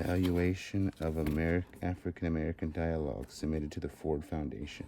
Evaluation of African-American dialogue submitted to the Ford Foundation.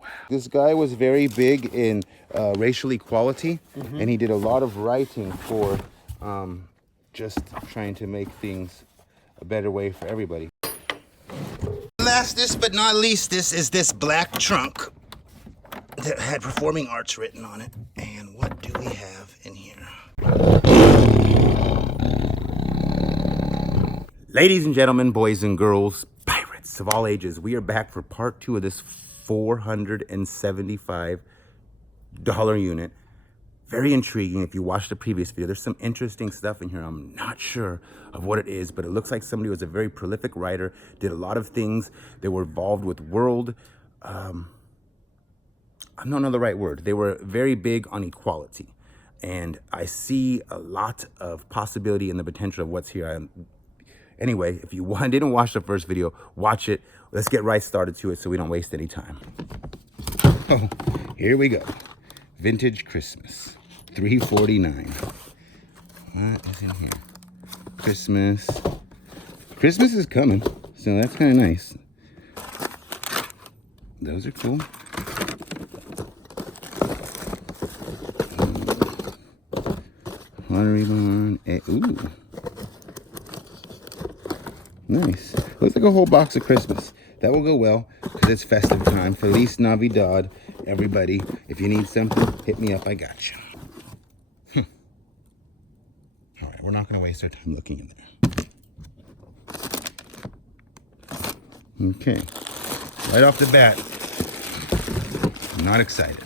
Wow. This guy was very big in racial equality, and he did a lot of writing for just trying to make things a better way for everybody. Last but not least, this is this black trunk that had performing arts written on it. And what do we have in here? Ladies and gentlemen, boys and girls, pirates of all ages, we are back for part 2 of this $475 unit. Very intriguing. If you watched the previous video, there's some interesting stuff in here. I'm not sure of what it is, but it looks like somebody was a very prolific writer, did a lot of things that were involved with world, I don't know the right word. They were very big on equality. And I see a lot of possibility in the potential of what's here. Anyway, if you didn't watch the first video, watch it. Let's get right started to it so we don't waste any time. Oh, here we go. Vintage Christmas, $3.49. What is in here? Christmas. Christmas is coming, so that's kind of nice. Those are cool. Pottery Barn. Ooh. Nice. Looks like a whole box of Christmas. That will go well because it's festive time. Feliz Navidad, everybody. If you need something, hit me up. I got you. All right, we're not going to waste our time looking in there. Okay. Right off the bat, I'm not excited.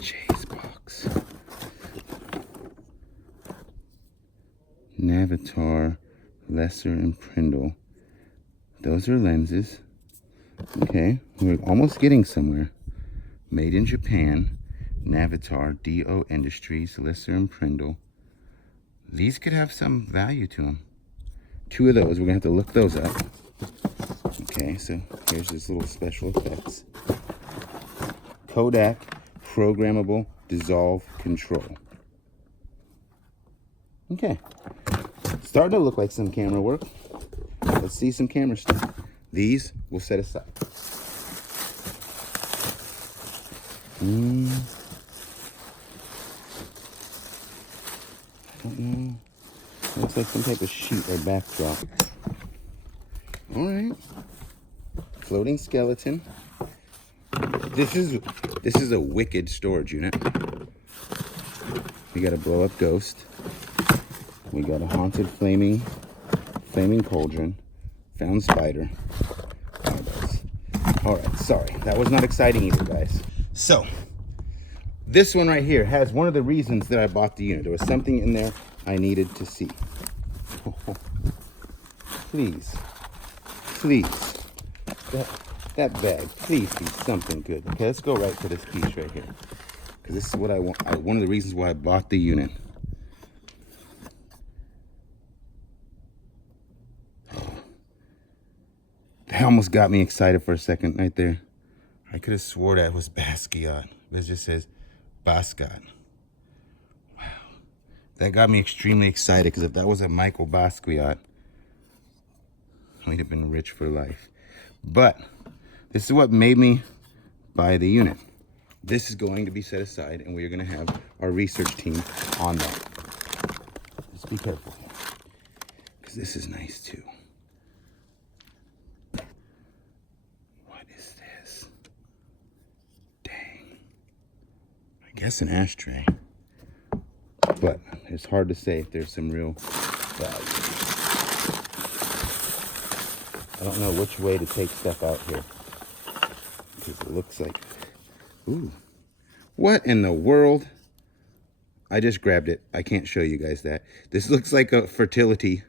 Chase box. Navitar, Lesser, and Prindle. Those are lenses. Okay, we're almost getting somewhere. Made in Japan. Navitar, DO Industries, Lesser, and Prindle. These could have some value to them. 2 of those, we're gonna have to look those up. Okay, so here's this little special effects. Kodak Programmable Dissolve Control. Okay, starting to look like some camera work. Let's see some camera stuff. These we'll set aside. I don't know. Looks like some type of sheet or backdrop. All right. Floating skeleton. This is a wicked storage unit. We got a blow up ghost. We got a haunted flaming cauldron. Found spider. All right, sorry. That was not exciting either, guys. So, this one right here has one of the reasons that I bought the unit. There was something in there I needed to see. Please. That bag, please be something good. Okay, let's go right to this piece right here. Because this is what I want. One of the reasons why I bought the unit. That almost got me excited for a second right there. I could have swore that was Basquiat, but it just says Basquiat. Wow. That got me extremely excited because if that was a Michael Basquiat, we'd have been rich for life. But this is what made me buy the unit. This is going to be set aside and we are going to have our research team on that. Just be careful because this is nice too. What is this? Dang. I guess an ashtray. But it's hard to say if there's some real value. I don't know which way to take stuff out here. Because it looks like... Ooh. What in the world? I just grabbed it. I can't show you guys that. This looks like a fertility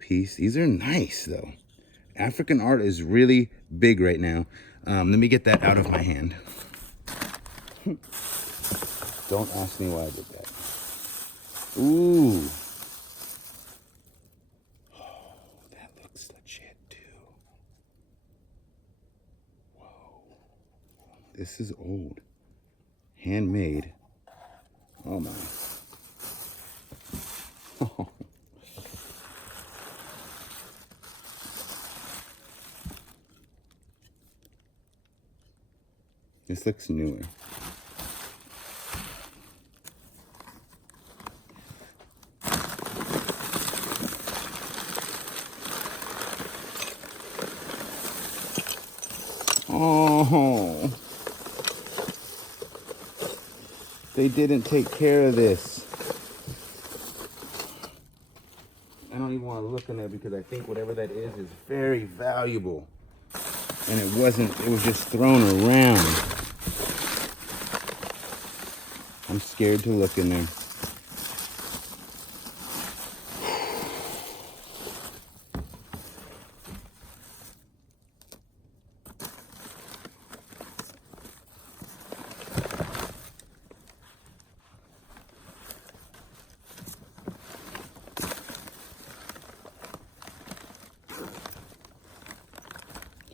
piece. These are nice, though. African art is really big right now. Let me get that out of my hand. Don't ask me why I did that. Ooh. This is old. Handmade. Oh my. This looks newer. Oh, they didn't take care of this. I don't even want to look in there because I think whatever that is very valuable. And it wasn't, it was just thrown around. I'm scared to look in there.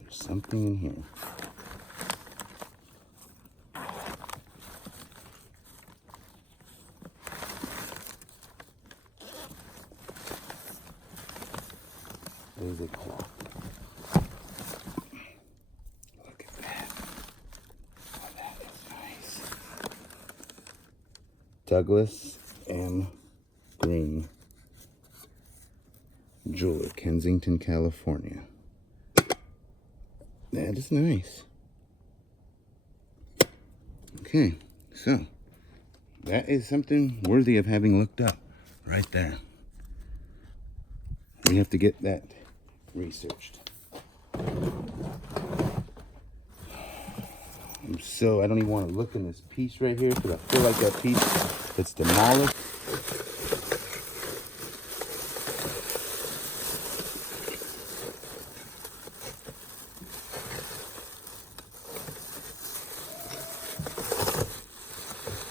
There's something in here. There's a clock. Look at that. Oh, that is nice. Douglas M. Green, jeweler, Kensington, California. That is nice. Okay, so that is something worthy of having looked up right there. We have to get that researched. So I don't even want to look in this piece right here because I feel like that piece, it's demolished.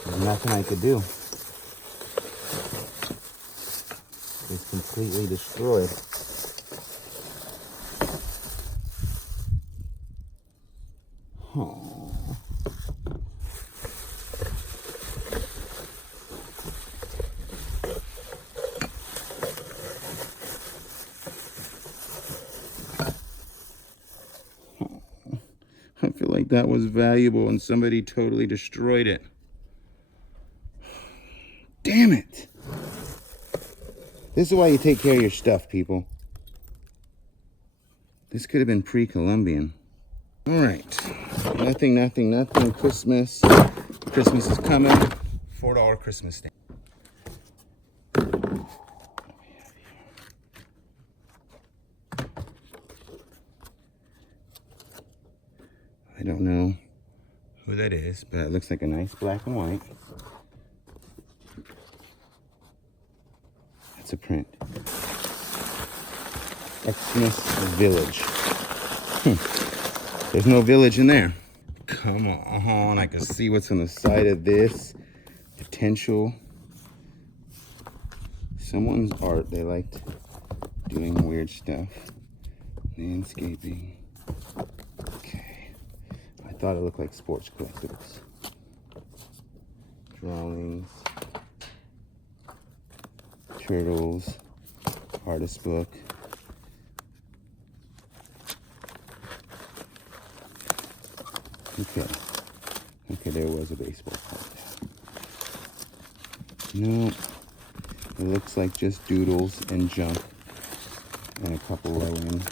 There's nothing I could do. It's completely destroyed. Oh. I feel like that was valuable and somebody totally destroyed it. Damn it. This is why you take care of your stuff, people. This could have been pre-Columbian. All right. Nothing. Christmas. Christmas is coming. $4 Christmas stamp. I don't know who that is, but it looks like a nice black and white. That's a print. Xmas Village. There's no village in there. Come on, I can see what's on the side of this. Potential. Someone's art, they liked doing weird stuff. Landscaping. Okay. I thought it looked like sports collectibles. Drawings. Turtles. Artist book. Okay, there was a baseball card. No, it looks like just doodles and junk and a couple low-end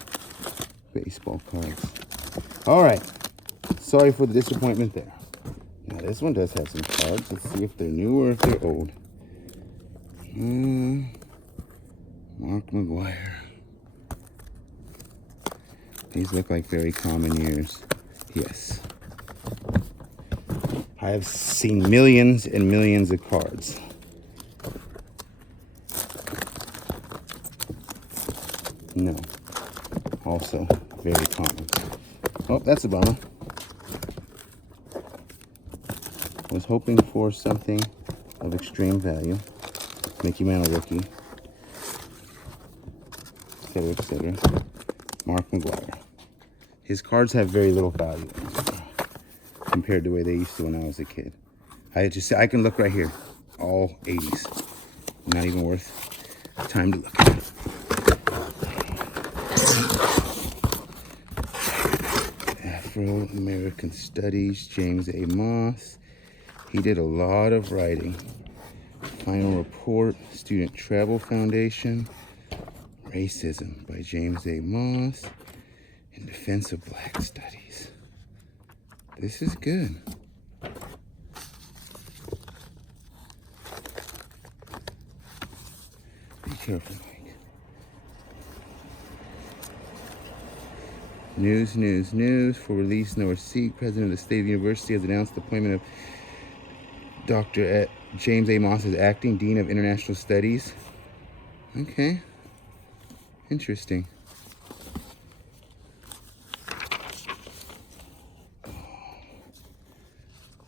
baseball cards. All right, sorry for the disappointment there. Now this one does have some cards. Let's see if they're new or if they're old. Mark McGuire. These look like very common years. Yes. I have seen millions and millions of cards. No. Also very common. Oh, that's a bummer. Was hoping for something of extreme value. Mickey Mantle rookie. Etc., etc. Mark McGuire. His cards have very little value compared to the way they used to when I was a kid. I can look right here. all 80s. Not even worth time to look at. Afro-American Studies, James A. Moss. He did a lot of writing. Final Report, Student Travel Foundation. Racism by James A. Moss. In Defense of Black Studies. This is good. Be careful, Mike. News. For release, no receipt. President of the State University has announced the appointment of Dr. James A. Moss as acting Dean of International Studies. Okay. Interesting.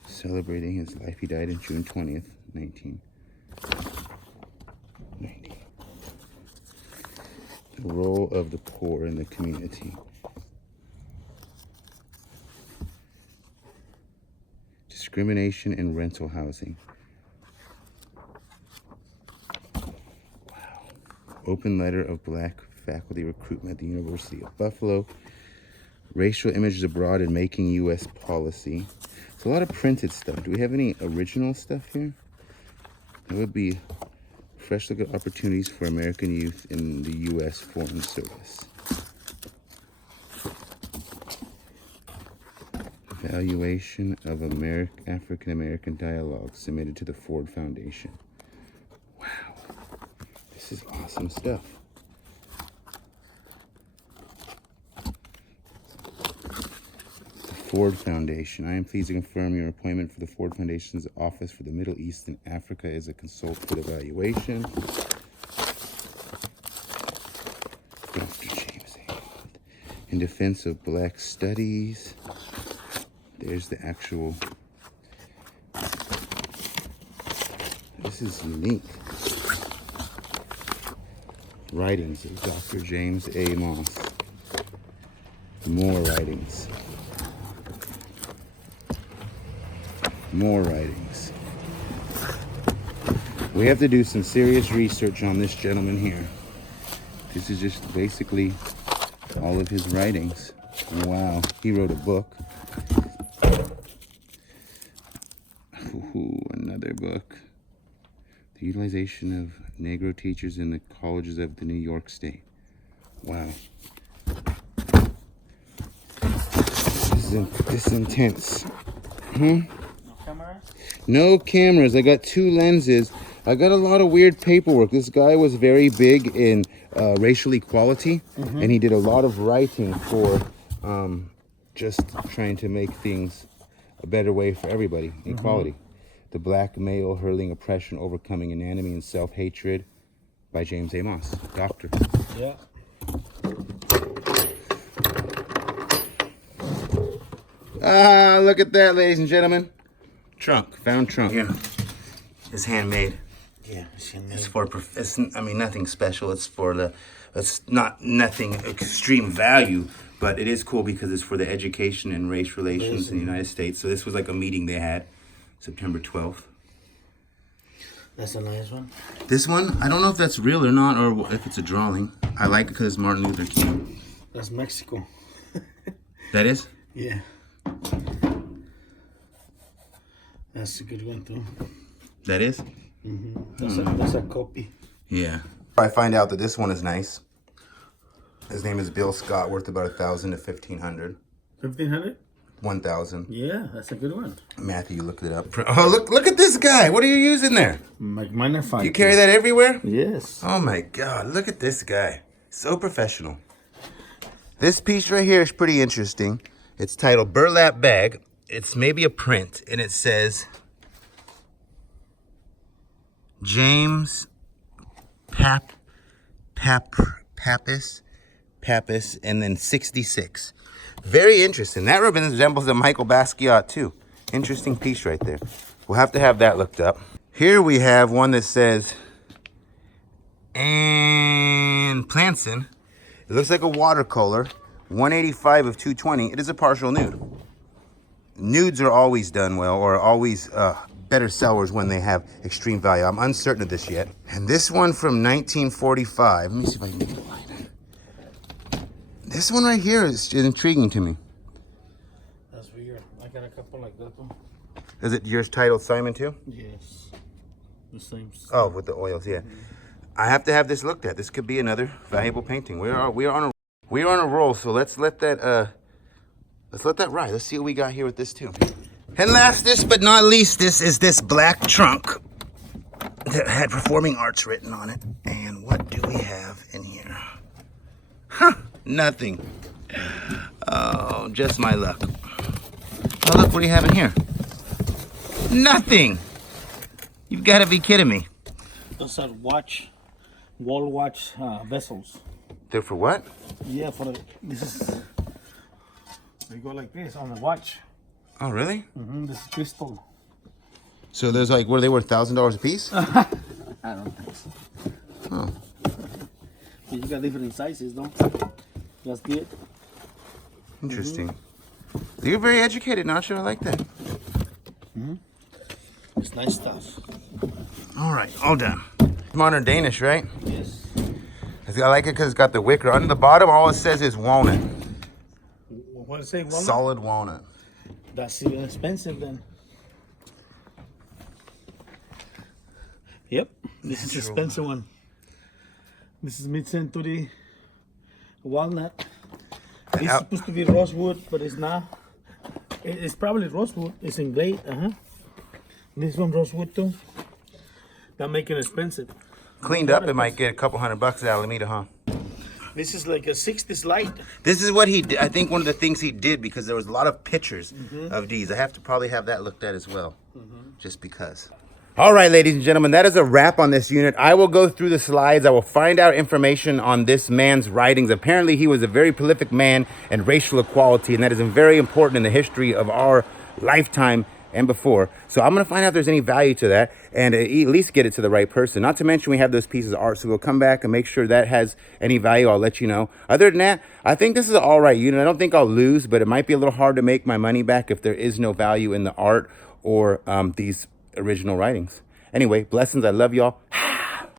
Celebrating his life. He died on June 20th, 1990. The role of the poor in the community. Discrimination in rental housing. Wow. Open letter of black faculty recruitment at the University of Buffalo. Racial images abroad and making U.S. policy. It's a lot of printed stuff. Do we have any original stuff here? That would be fresh look at opportunities for American youth in the U.S. Foreign Service. Evaluation of African American dialogue submitted to the Ford Foundation. Wow, this is awesome stuff. Ford Foundation. I am pleased to confirm your appointment for the Ford Foundation's Office for the Middle East and Africa as a consultant evaluation. Dr. James A. In Defense of Black Studies. There's the actual. This is unique. Writings of Dr. James A. Moss. More writings. More writings. We have to do some serious research on this gentleman here. This is just basically all of his writings. Wow, he wrote a book. Ooh, another book. The utilization of Negro teachers in the colleges of the New York State. Wow. This is intense. No cameras. I got 2 lenses. I got a lot of weird paperwork. This guy was very big in racial equality, and he did a lot of writing for just trying to make things a better way for everybody. Equality. The Black Male Hurling Oppression, Overcoming Anatomy and Self-Hatred by James A. Moss. Doctor. Yeah. Ah, look at that, ladies and gentlemen. Trunk. Found trunk. Yeah. It's handmade. Yeah, it's handmade. It's for, nothing special. It's for it's nothing extreme value, but it is cool because it's for the education and race relations in the United States. So this was like a meeting they had, September 12th. That's a nice one. This one, I don't know if that's real or not, or if it's a drawing. I like it because it's Martin Luther King. That's Mexico. That is? Yeah. That's a good one too. That is? That's a copy. Yeah. I find out that this one is nice. His name is Bill Scott, worth about $1,000 to $1,500. 1,500? 1,000. Yeah, that's a good one. Matthew, you looked it up. Oh, look at this guy. What are you using there? Mine are fine. You carry that everywhere? Yes. Oh my God, look at this guy. So professional. This piece right here is pretty interesting. It's titled Burlap Bag. It's maybe a print, and it says James Pappas, and then 66. Very interesting. That resembles a Michael Basquiat too. Interesting piece right there. We'll have to have that looked up. Here we have one that says and Planson. It looks like a watercolor. 185 of 220. It is a partial nude. Nudes are always done well, or always better sellers when they have extreme value. I'm uncertain of this yet. And this one from 1945. Let me see if I can make it lighter. This one right here is intriguing to me. That's weird. I got a couple like that one. Is it yours titled Simon too? Yes. The same. Oh, with the oils, yeah. I have to have this looked at. This could be another valuable painting. We are on a roll. So let's let that ride. Let's see what we got here with this too. And last but not least, this is this black trunk that had Performing Arts written on it. And what do we have in here? Huh, nothing. Oh, just my luck. Oh, look, what do you have in here? Nothing. You've got to be kidding me. Those are wall watch vessels. They're for what? Yeah, this is. They go like this on the watch. Oh, really? This is crystal. So there's like, what are they worth, $1,000 a piece? I don't think so. Oh. You got different sizes, though. That's good. Interesting. You're very educated, Nacho. I like that. It's nice stuff. All right, all done. Modern Danish, right? Yes. I like it because it's got the wicker. Under the bottom, all it says is walnut. What does it say? Walnut? Solid walnut. That's even expensive then. Yep. This is expensive one. This is mid-century walnut. It's supposed to be rosewood, but it's not. It's probably rosewood. It's engraved. This one rosewood too. That make it expensive. Cleaned up, it might get a couple $100 out of Alameda, huh? This is like a 60s light. This is what he did. I think one of the things he did, because there was a lot of pictures of these. I have to probably have that looked at as well, just because. All right, ladies and gentlemen, that is a wrap on this unit. I will go through the slides. I will find out information on this man's writings. Apparently, he was a very prolific man in racial equality, and that is very important in the history of our lifetime and before. So I'm going to find out if there's any value to that and at least get it to the right person. Not to mention we have those pieces of art, so we'll come back and make sure that has any value. I'll let you know. Other than that, I think this is an all right unit. I don't think I'll lose, but it might be a little hard to make my money back if there is no value in the art or these original writings. Anyway, blessings. I love y'all.